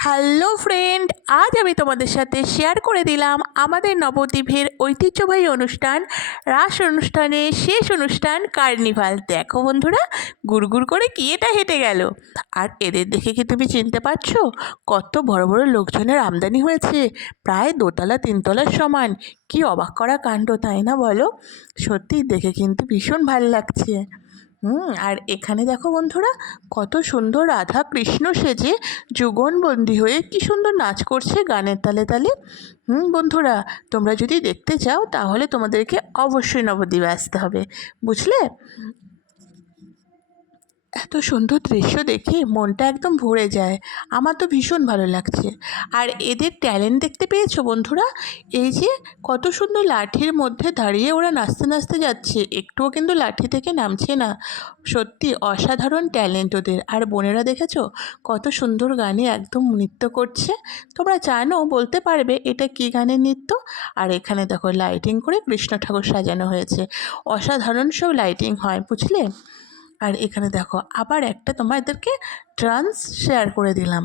Hello friend, আজ আমি তোমাদের সাথে শেয়ার করে দিলাম আমাদের নবদ্বীপের ঐতিহ্যবাহী অনুষ্ঠান, রাস অনুষ্ঠানে শেষ অনুষ্ঠান কার্নিভাল। দেখো বন্ধুরা গুড়গুড় করে কি এটা হেঁটে গেল? আর এদের দেখে কি তুমি চিনতে পারছ? কত বড় বড় লোকজনের আমদানি হয়েছে, প্রায় দোতলা তিনতলার সমান। কি অবাক করা কাণ্ড, তাই না বলো? সত্যি দেখে কিন্তু ভীষণ ভালো লাগছে। হুম, আর এখানে দেখো বন্ধুরা, কত সুন্দর রাধা কৃষ্ণ সেজে যুগনবন্দি হয়ে কি সুন্দর নাচ করছে গানের তালে তালে। হুম, বন্ধুরা, তোমরা যদি দেখতে চাও তাহলে তোমাদেরকে অবশ্যই নবদ্বীপে আসতে হবে, বুঝলে? এত সুন্দর দৃশ্য দেখে মনটা একদম ভরে যায়। আমার তো ভীষণ ভালো লাগছে। আর এদের ট্যালেন্ট দেখতে পেয়েছ বন্ধুরা? এই যে কত সুন্দর লাঠির মধ্যে দাঁড়িয়ে ওরা নাচতে নাচতে যাচ্ছে। একটুও কিন্তু লাঠি থেকে নামছে না। সত্যি অসাধারণ ট্যালেন্ট ওদের। আর বোনেরা দেখেছ? কত সুন্দর গানে একদম নৃত্য করছে। তোমরা জানো, বলতে পারবে এটা কী গানের নৃত্য? আর এখানে দেখো লাইটিং করে কৃষ্ণ ঠাকুর সাজানো হয়েছে। অসাধারণ সব লাইটিং হয়, বুঝলে? আর এখানে দেখো, আবার একটা তোমাদেরকে ট্রান্স শেয়ার করে দিলাম।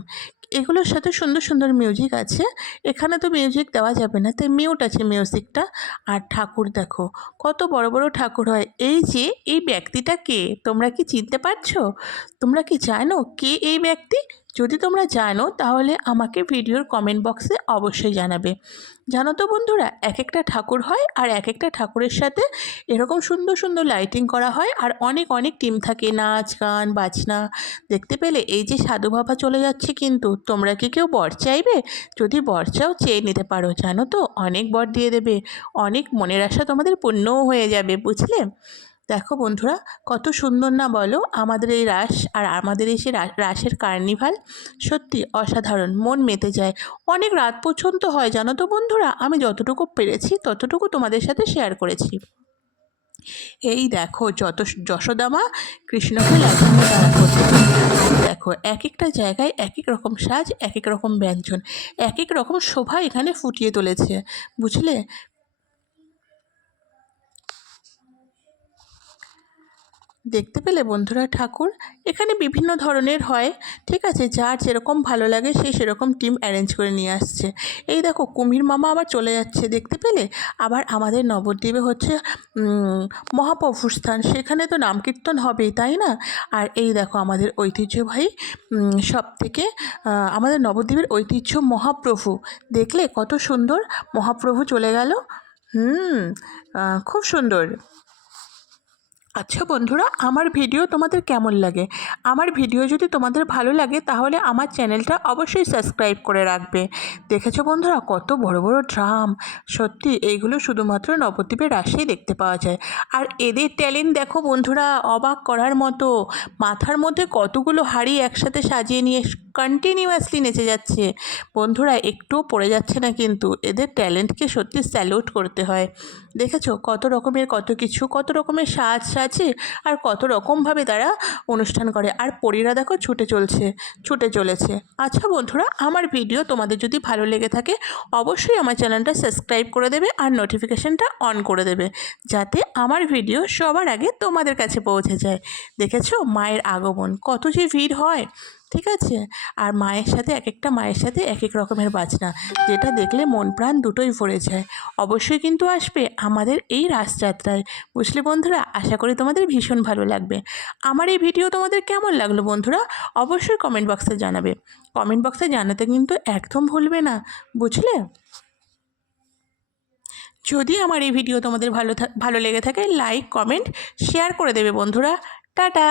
এগুলোর সাথে সুন্দর সুন্দর মিউজিক আছে। এখানে তো মিউজিক দেওয়া যাবে না, তাই মিউট আছে মিউজিকটা আর ঠাকুর দেখো, কত বড় বড় ঠাকুর হয়। এই যে, এই ব্যক্তিটা কে? তোমরা কি চিনতে পারছ? তোমরা কি জানো কে এই ব্যক্তি? যদি তোমরা জানো, তাহলে আমাকে ভিডিওর কমেন্ট বক্সে অবশ্যই জানাবে। জানো তো বন্ধুরা এক একটা ঠাকুর হয় আর এক একটা ঠাকুরের সাথে এরকম সুন্দর সুন্দর লাইটিং করা হয় আর অনেক অনেক টিম থাকে, নাচ, গান, বাজনা। দেখতে পেলে এই যে সাধু বাবা চলে যাচ্ছে কিন্তু, তোমরা কি কেউ বর চাইবে? যদি বর চাও, চেয়ে নিতে পারো। জানো তো, অনেক বর দিয়ে দেবে। অনেক মনের আশা তোমাদের পূর্ণও হয়ে যাবে, বুঝলে? দেখো বন্ধুরা, কত সুন্দর না বলো? আমাদের এই রাস আর আমাদের এই সে রাসের কার্নিভাল সত্যি অসাধারণ, মন মেতে যায়। অনেক রাত পর্যন্ত হয়, জানো তো বন্ধুরা? আমি যতটুকু পেরেছি, ততটুকু তোমাদের সাথে শেয়ার করেছি। এই দেখো, যত যশোদামা কৃষ্ণকে দেখো এক একটা জায়গায় এক এক রকম সাজ এক এক রকম ব্যঞ্জন এক এক রকম শোভা এখানে ফুটিয়ে তুলেছে। বুঝলে? দেখতে পেলে বন্ধুরা ঠাকুর? এখানে বিভিন্ন ধরনের হয়, ঠিক আছে? যার যেরকম ভালো লাগে সে সেরকম টিম অ্যারেঞ্জ করে নিয়ে আসছে। এই দেখো, কুমির মামা আবার চলে যাচ্ছে, দেখতে পেলে? আবার আমাদের নবদ্বীপে হচ্ছে মহাপ্রভুর স্থান। সেখানে তো নাম কীর্তন হবেই, তাই না? আর এই দেখো, আমাদের ঐতিহ্যবাহী সব থেকে আমাদের নবদ্বীপের ঐতিহ্য মহাপ্রভু। দেখলে কত সুন্দর মহাপ্রভু চলে গেল? হুম খুব সুন্দর। আচ্ছা বন্ধুরা, আমার ভিডিও তোমাদের কেমন লাগে? আমার ভিডিও যদি তোমাদের ভালো লাগে, তাহলে আমার চ্যানেলটা অবশ্যই সাবস্ক্রাইব করে রাখবে। দেখেছ বন্ধুরা, কত বড় বড় ড্রাম। সত্যি, এইগুলো শুধুমাত্র নবদ্বীপের রাশেই দেখতে পাওয়া যায়। আর এদের ট্যালেন্ট দেখো বন্ধুরা, অবাক করার মতো। মাথার মধ্যে কতগুলো হাড়ি একসাথে সাজিয়ে নিয়ে কন্টিনিউয়াসলি নেচে যাচ্ছে। বন্ধুরা, একটুও পড়ে যাচ্ছে না কিন্তু। এদের ট্যালেন্টকে সত্যি স্যালুট করতে হয়। দেখেছ? কত রকমের কত কিছু, কত রকমের সাজ সাজে আর কত রকমভাবে তারা অনুষ্ঠান করে। আর পরীরা দেখো ছুটে চলছে, ছুটে চলেছে। আচ্ছা বন্ধুরা, আমার ভিডিও তোমাদের যদি ভালো লেগে থাকে, অবশ্যই আমার চ্যানেলটা সাবস্ক্রাইব করে দেবে আর নোটিফিকেশানটা অন করে দেবে, যাতে আমার ভিডিও সবার আগে তোমাদের কাছে পৌঁছে যায়। দেখেছ? মায়ের আগমন, কত যে ভিড় হয়। ঠিক আছে? আর মায়ের সাথে এক একটা মায়ের সাথে এক এক রকমের বাজনা, যেটা দেখলে মন প্রাণ দুটোই ভরে যায়। অবশ্যই কিন্তু আসবে আমাদের এই রাসযাত্রায়। বুঝলে বন্ধুরা? আশা করি তোমাদের ভীষণ ভালো লাগবে। আমার এই ভিডিও তোমাদের কেমন লাগল বন্ধুরা? অবশ্যই কমেন্ট বক্সে জানাবে। কমেন্ট বক্সে জানাতে কিন্তু একদম ভুলবে না, বুঝলে? যদি আমার এই ভিডিও তোমাদের ভালো ভালো লেগে থাকে, লাইক, কমেন্ট, শেয়ার করে দেবে বন্ধুরা। টাটা!